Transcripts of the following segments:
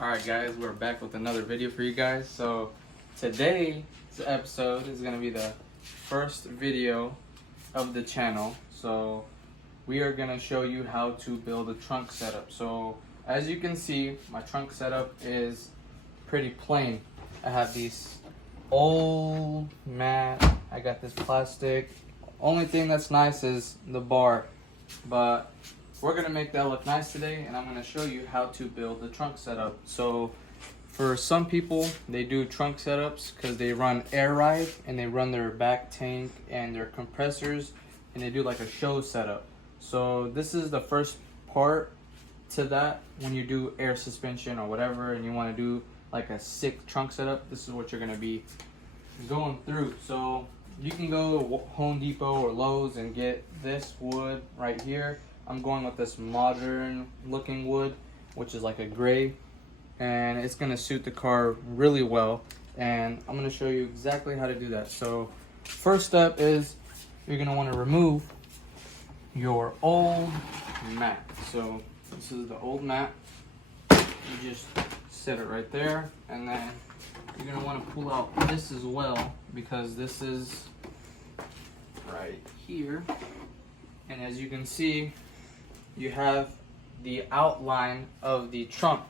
Alright guys, we're back with another video for you guys. So today's episode is going to be the first video of the channel. So we are going to show you how to build a trunk setup. So as you can see, my trunk setup is pretty plain. I have these old mat, I got this plastic. Only thing that's nice is the bar, but we're gonna make that look nice today, and I'm gonna show you how to build the trunk setup. So for some people, they do trunk setups because they run air ride and they run their back tank and their compressors, and they do like a show setup. So this is the first part to that. When you do air suspension or whatever and you want to do like a sick trunk setup, this is what you're gonna be going through. So you can go to Home Depot or Lowe's and get this wood right here. I'm going with this modern looking wood, which is like a gray, and it's gonna suit the car really well, and I'm gonna show you exactly how to do that. So first step is you're gonna want to remove your old mat. So this is the old mat. You just set it right there, and then you're gonna want to pull out this as well, because this is right here, and as you can see, you have the outline of the trunk,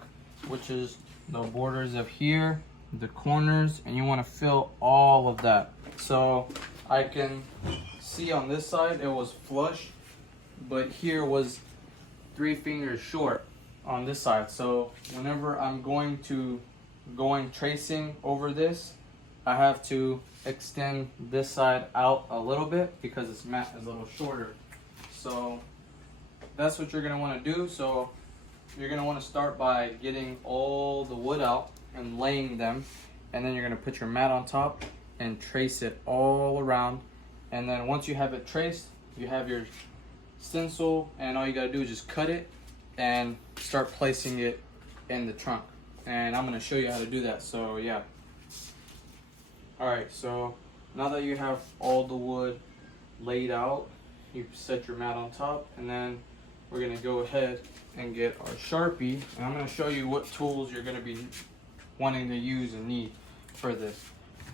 which is the borders of here, the corners, and you want to fill all of that. So I can see on this side it was flush, but here was 3 fingers short on this side. So whenever I'm going tracing over this, I have to extend this side out a little bit because this mat is a little shorter. So that's what you're going to want to do. So you're going to want to start by getting all the wood out and laying them, and then you're going to put your mat on top and trace it all around. And then once you have it traced, you have your stencil, and all you got to do is just cut it and start placing it in the trunk. And I'm going to show you how to do that. So yeah. Alright, so now that you have all the wood laid out, you set your mat on top, and then we're going to go ahead and get our Sharpie, and I'm going to show you what tools you're going to be wanting to use and need for this.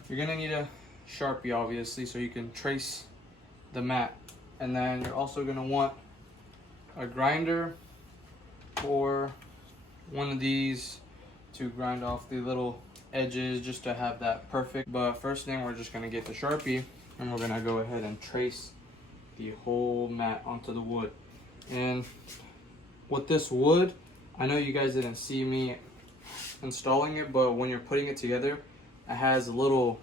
You're going to need a Sharpie, obviously, so you can trace the mat, and then you're also going to want a grinder or one of these to grind off the little edges, just to have that perfect. But first thing, we're just going to get the Sharpie, and we're going to go ahead and trace the whole mat onto the wood. And with this wood, I know you guys didn't see me installing it, but when you're putting it together, it has little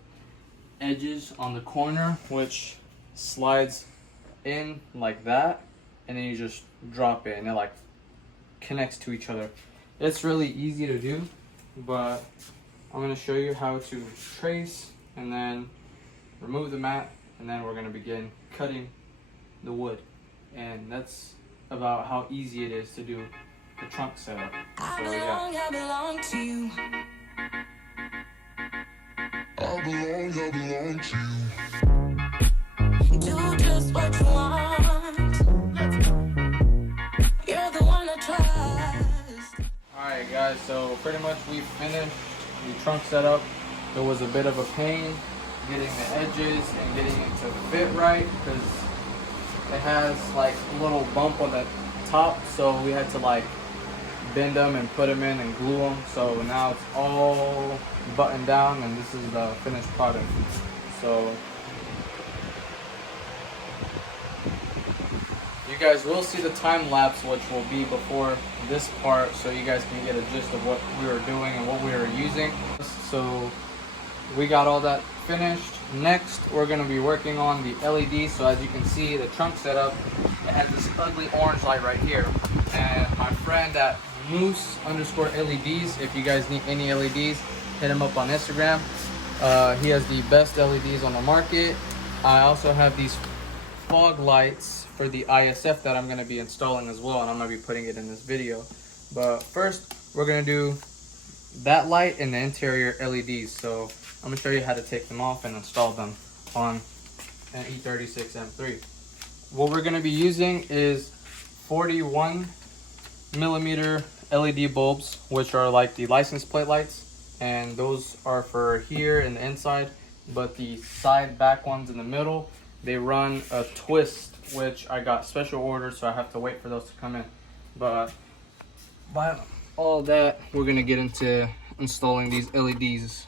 edges on the corner which slides in like that, and then you just drop it and it like connects to each other. It's really easy to do, but I'm going to show you how to trace and then remove the mat, and then we're going to begin cutting the wood. And that's about how easy it is to do the trunk setup. So yeah. I belong to you. I belong to you. Do just what you want. You're the one I trust. Alright guys, so pretty much we finished the trunk setup. It was a bit of a pain getting the edges and getting it to fit right, because it has like a little bump on the top, so we had to like bend them and put them in and glue them. So now it's all buttoned down, and this is the finished product. So you guys will see the time lapse, which will be before this part, so you guys can get a gist of what we were doing and what we were using. So we got all that finished. Next, we're going to be working on the LED. So as you can see, the trunk setup, it has this ugly orange light right here. And my friend at Moose_LEDs, if you guys need any LEDs, hit him up on Instagram. He has the best LEDs on the market. I also have these fog lights for the ISF that I'm going to be installing as well, and I'm going to be putting it in this video. But first, we're going to do that light and the interior LEDs. So I'm going to show you how to take them off and install them on an E36 M3. What we're going to be using is 41mm LED bulbs, which are like the license plate lights, and those are for here and the inside. But the side back ones in the middle, they run a twist, which I got special orders, so I have to wait for those to come in. But by all that, we're gonna get into installing these LEDs.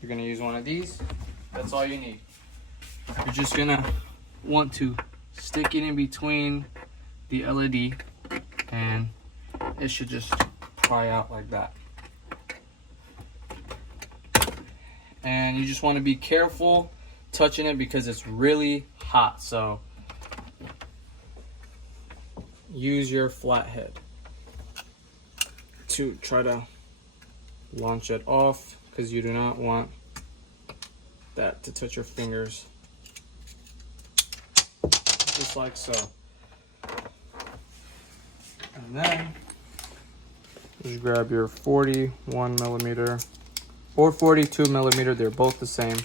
You're gonna use one of these. That's all you need. You're just gonna want to stick it in between the LED, and it should just pry out like that. And you just want to be careful touching it because it's really hot, so use your flathead to try to launch it off, because you do not want that to touch your fingers, just like so. And then just grab your 41 millimeter or 42 millimeter, they're both the same,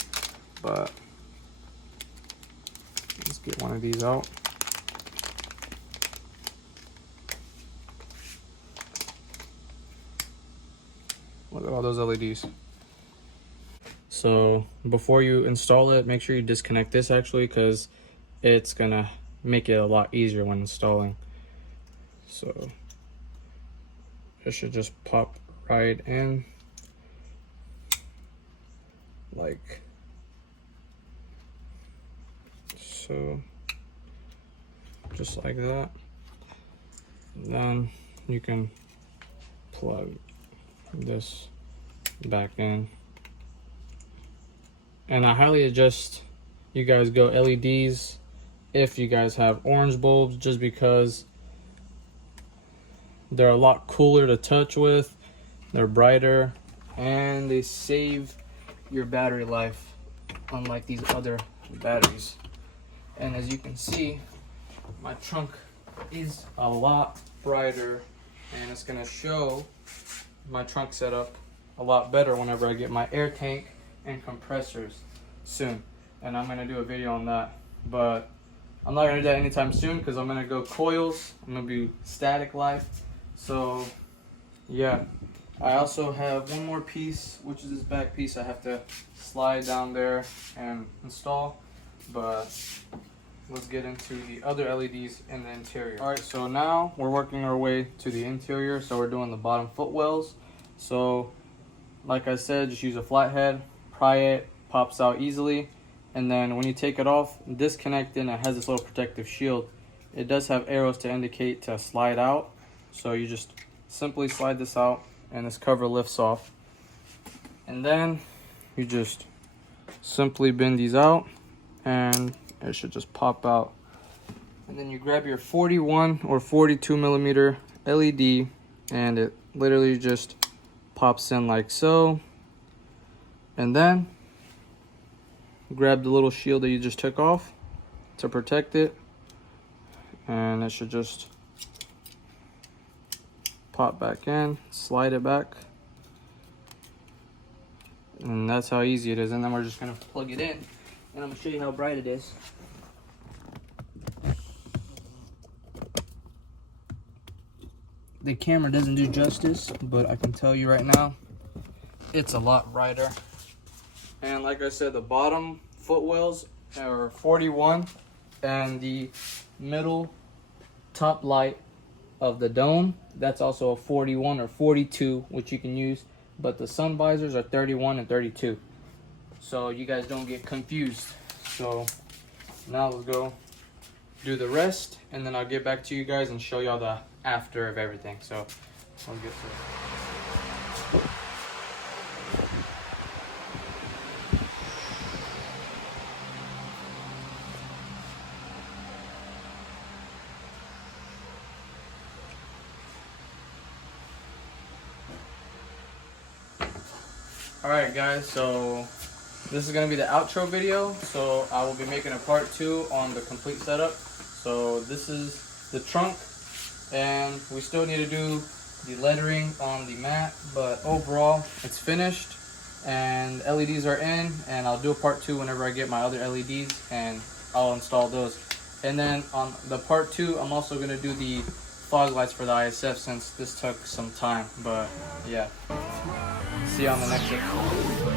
but let's get one of these out. Look at all those LEDs. So before you install it, make sure you disconnect this actually, because it's gonna make it a lot easier when installing. So it should just pop right in like so, just like that. And then you can plug this back in, and I highly suggest you guys go LEDs if you guys have orange bulbs, just because they're a lot cooler to touch with, they're brighter, and they save your battery life, unlike these other batteries. And as you can see, my trunk is a lot brighter, and it's gonna show my trunk setup a lot better whenever I get my air tank and compressors soon. And I'm gonna do a video on that, but I'm not gonna do that anytime soon because I'm gonna go coils. I'm gonna be static life. So yeah, I also have one more piece, which is this back piece I have to slide down there and install. But let's get into the other LEDs in the interior. All right, so now we're working our way to the interior. So we're doing the bottom footwells. So like I said, just use a flathead, pry it, pops out easily. And then when you take it off, disconnect it, and it has this little protective shield. It does have arrows to indicate to slide out. So you just simply slide this out and this cover lifts off. And then you just simply bend these out and it should just pop out. And then you grab your 41 or 42 millimeter LED, and it literally just pops in like so. And then grab the little shield that you just took off to protect it, and it should just pop back in, slide it back, and that's how easy it is. And then we're just gonna plug it in, and I'm gonna show you how bright it is. The camera doesn't do justice, but I can tell you right now, it's a lot brighter. And like I said, the bottom footwells are 41, and the middle top light of the dome, that's also a 41 or 42, which you can use, but the sun visors are 31 and 32, so you guys don't get confused. So now let's go do the rest, and then I'll get back to you guys and show y'all the after of everything. So let's get to it. Alright guys, so this is going to be the outro video, so I will be making a part 2 on the complete setup. So this is the trunk, and we still need to do the lettering on the mat, but overall it's finished and LEDs are in, and I'll do a part 2 whenever I get my other LEDs and I'll install those. And then on the part 2, I'm also going to do the fog lights for the ISF since this took some time. But yeah, see you on the next episode.